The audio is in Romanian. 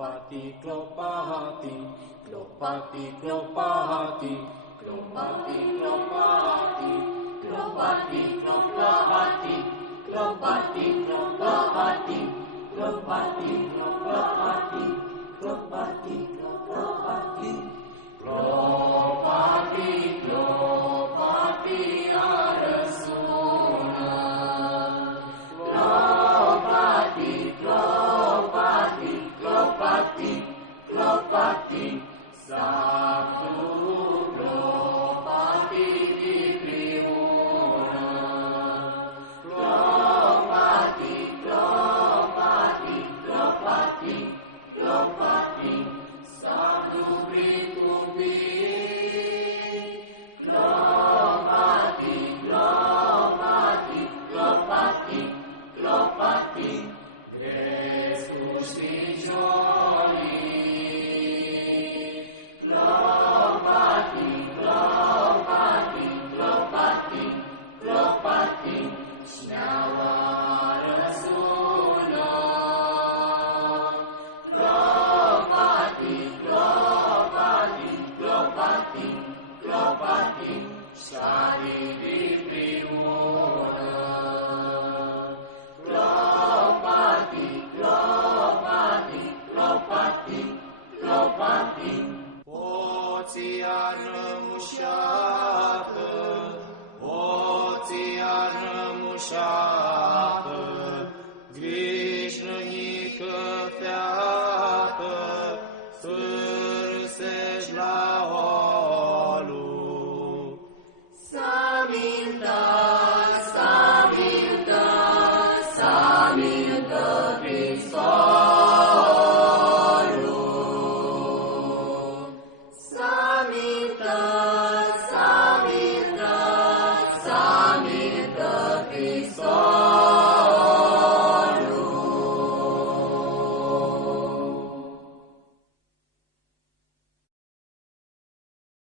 Klopati, klopati, klopati, klopati, klopati, klopati, klopati, klopati, klopati, klopati, klopati, klopati, klopati, klopati, klopati, klopati arăsună. Klopati, klopati, klopati, klopati, satu klopati vipriună. Klopati, klopati, klopati, klopati, satu pricupit. Klopati, klopati, klopati, klopati, grestuștigiolii. Klopati, klopati, klopati, klopati, șneaua răsună. Klopati, klopati, klopati, klopati, șarii vipriună. Klopati, klopati, klopati, klopati, poții arnămușată, poții arnămușată, grișnănică fea